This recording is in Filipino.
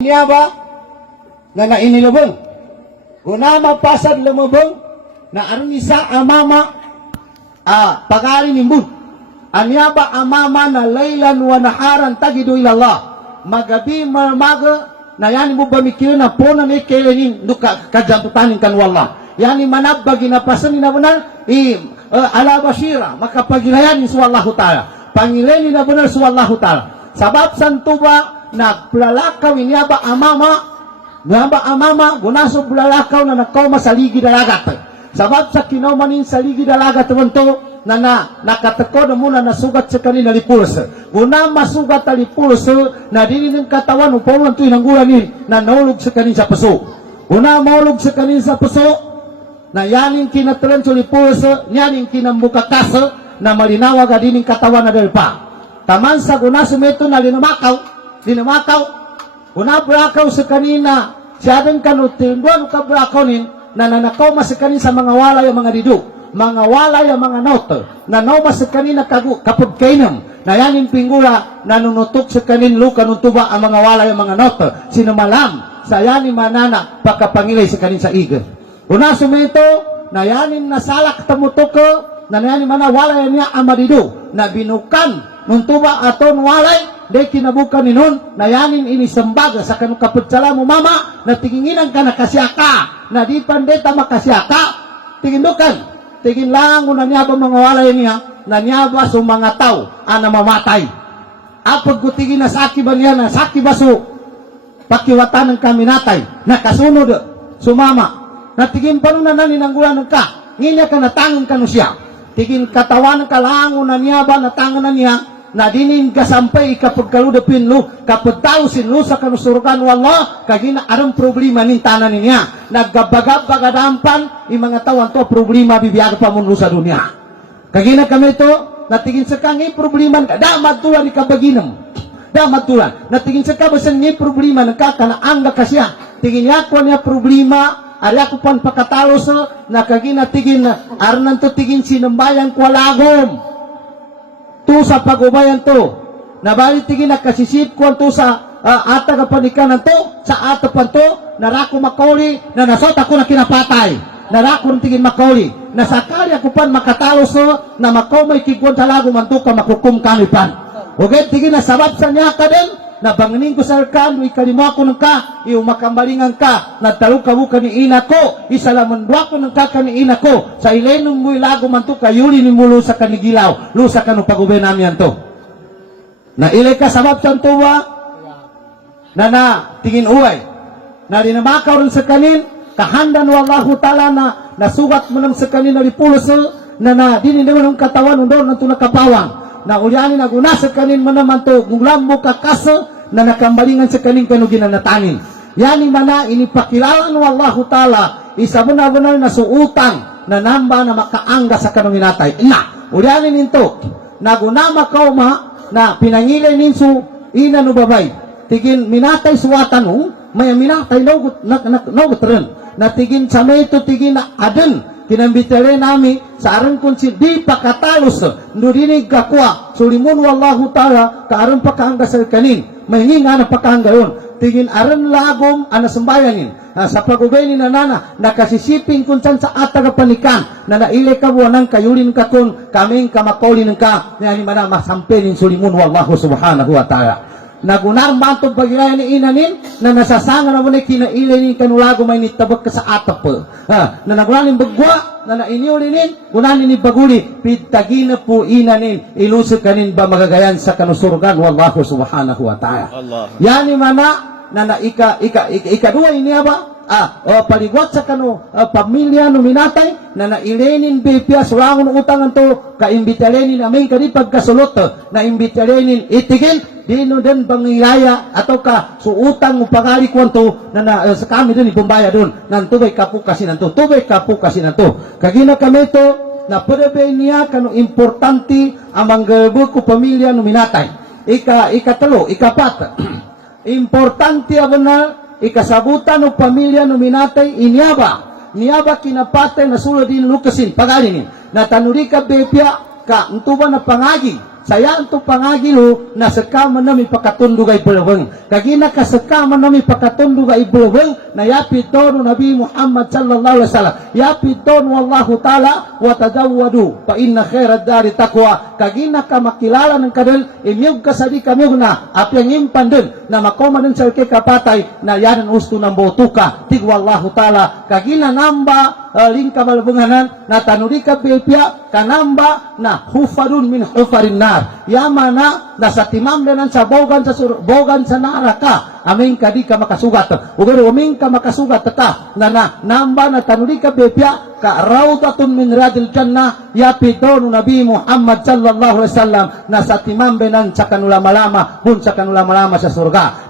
niya ba na nainilubong? Kuna mapasad lumubong na aron isa amama pagari nimbun. Anya ba amama na laylan wa naharan tagidu ilallah. Magabi marmaga na yani mo ba mikiro na po na may kailanin duka kajamputan kan wallah. Yani manab bagi na pasan na benar ala basira makapagirayan ni suwallahu ta'ala. Pangileni na benar suwallahu ta'ala. Sabab santo ba naglalakaw niya ba amama gunaso bulalakaw na nakaw masaligi dalagat. Sabab sa kinaumanin saligi dalagat temanto na nakateko na muna nasugat sa kanina lipulos. Guna masugat na lipulos na dili ng katawan upawan ito inanggulanin na naulog sa kanin sa puso. Guna maulog sa kanin sa puso na yanin kinatran sa lipulos yanin kinambukakas na malinawag adining katawan na dalpa. Taman sa guna sumeto na linamakaw una brakaw sa kanina siyadan kanutin doon ka brakawin na nanakaw masikanin sa mga walay ang mga dido mga walay ang mga note na naumas sa kanina kapag kainam na yanin pinggula na nunutok sa kanin luka nutuba ang mga walay ang mga note sinumalam sa yanin manana pagkapangilay sa kanin sa iga una sumito na yanin nasalak tamutok na yanin mana walay niya ang madido na binukan nuntuba aton walay de kinabukan ni nun na yanin inisambaga sa kanong kaputsala mo mama na tinginginan ka na kasyaka na di pandeta makasyaka tingin lang na niya ba mga walay niya na niya ba so mga tao na mamatay apag kutigin na saki ba niya na saki ba so pakiwatan ng kaminatay na kasunod sumama na tingin pa nung naninanggulan ng ka nginya ka natangan ka no siya tingin katawan ka lang na niya ba natangan na niya na dinin kasampay kapag kaludapin lo kapag tausin lo sa kanusurukan wallah kagina arang problema nin tanan niya naggabagab-bagadampan yung mga tawan to problema bibiyag pa mo sa dunia kagina kami to natigin sa kangi problema damad tulan ni kabaginam damad tulan natigin sa kabasan niya problema nagkakanaangga kasya tingin niya ko niya problema ari ako pan pakatalos na kagina tigin arnan to tigin sinambayan kwa lagom to sa pagubayan to nabalik tigin nakasisip ko to sa ata kapanikanan to sa ata pan to narako makauli na nasot ako na kinapatay narako tigin makauli na sakali ako pan makatalos na makaw may kigwan talago man to ka makukum kami pan okay tigin na sabab sa niya ka din na banginin ko sa arkan ikalima ko ng ka makambalingan ka nagtalo ka buka ni ina ko isalamandwa ko ng ka ni ina ko sa ilenong mo ilago man to kayuli ni mulo sa kanigilaw lusa ka no pagubay namin yan to na ilay ka sabab sa tuwa na tingin uway na rinamakaw rin sa kanin kahandan wallahu ta'ala na nasugat mo ng sa kanin na lipulos na dinin ng katawan doon na ito nakapawang na ulyanin na guna sa kanin man naman to gulam mo kakasa na nakambalingan sa kanin kano ginanatanin yani mana inipakilalan wallahu ta'ala isa mo na na suutang na namba na makaangga sa kanong inatay na ulyanin nito na guna makauma na pinangilay ninso ina no babay tigin minatay suwatan mo may minatay naugot rin na tigin sa meto tigin na aden kinambitale nami sa aron kung si di pakatalos nurinig kakwa sulimun wallahu ta'ala ka aron pakahangga sa kanin may nga na pakahangga yun tingin aron lagom anasambayanin sa pagubay ni nanana nakasisipin kung saan sa atag panikan na naile ka buwanang kayulin ka kung kaming kamakolin ka yani mana masampinin sulimun wallahu subhanahu wa ta'ala nagunar mantog pagilaya ni inanin na nasasanga na mo na kinailay ni kanulago may nitabag ka sa atap na nagunanin bagwa na nainiulinin gunanin ni baguli pitagina po inanin ilusog kanin ba magagayan sa kanusurgan wallahu subhanahu wa ta'ala yani mana na ikaduwa niya ba paligwat sa kano pamilya numinatay na nailenin bipya sulangon utangan to kaimbitalenin aming kadi pagkasulot na imbitalenin itigil dino din bangilaya atau ka suutang mo pagali kwanto na sa kami din ibumbaya doon nan tubay kapu kasi nanto tubay kapu kasi nanto kagina kami to na pwede niya kano importante ang manggabog ko pamilya numinatay ikatalo ikapat importante abana ikasabutan ng pamilya numinatay niyaba kinapatay na sulod din lukasin pagalinin na tanuri ka bepya ka ntuba na pangagi saya to pangagilo na sakaman nami pakatundog ay bulaweng. Kagina kasakaman nami pakatundog ay bulaweng na yapit doon Nabi Muhammad sallallahu alaihi wasallam. Yapit doon wallahu ta'ala wa tadawwadu fa inna khairat dari taqwa. Kagina ka makilala ng kadel imyog kasadi kamyog na apyang impandel na makomanen sa kapatay na yan ang gusto ng botuka. Tig wallahu ta'ala kagina namba lingka malabunganan na tanuri ka pilpia kanamba na hufarun min hufarin nar yamana na sa timamdanan sa bogan sa naraka aming kadi ka makasugat ugero aming ka makasugat ka na namba na tanuri ka pilpia ka rawdatun min radil jannah yapidon Nabi Muhammad sallallahu alaihi wasallam na sa timamdanan sa kanulamalama bun sa kanulamalama sa surga.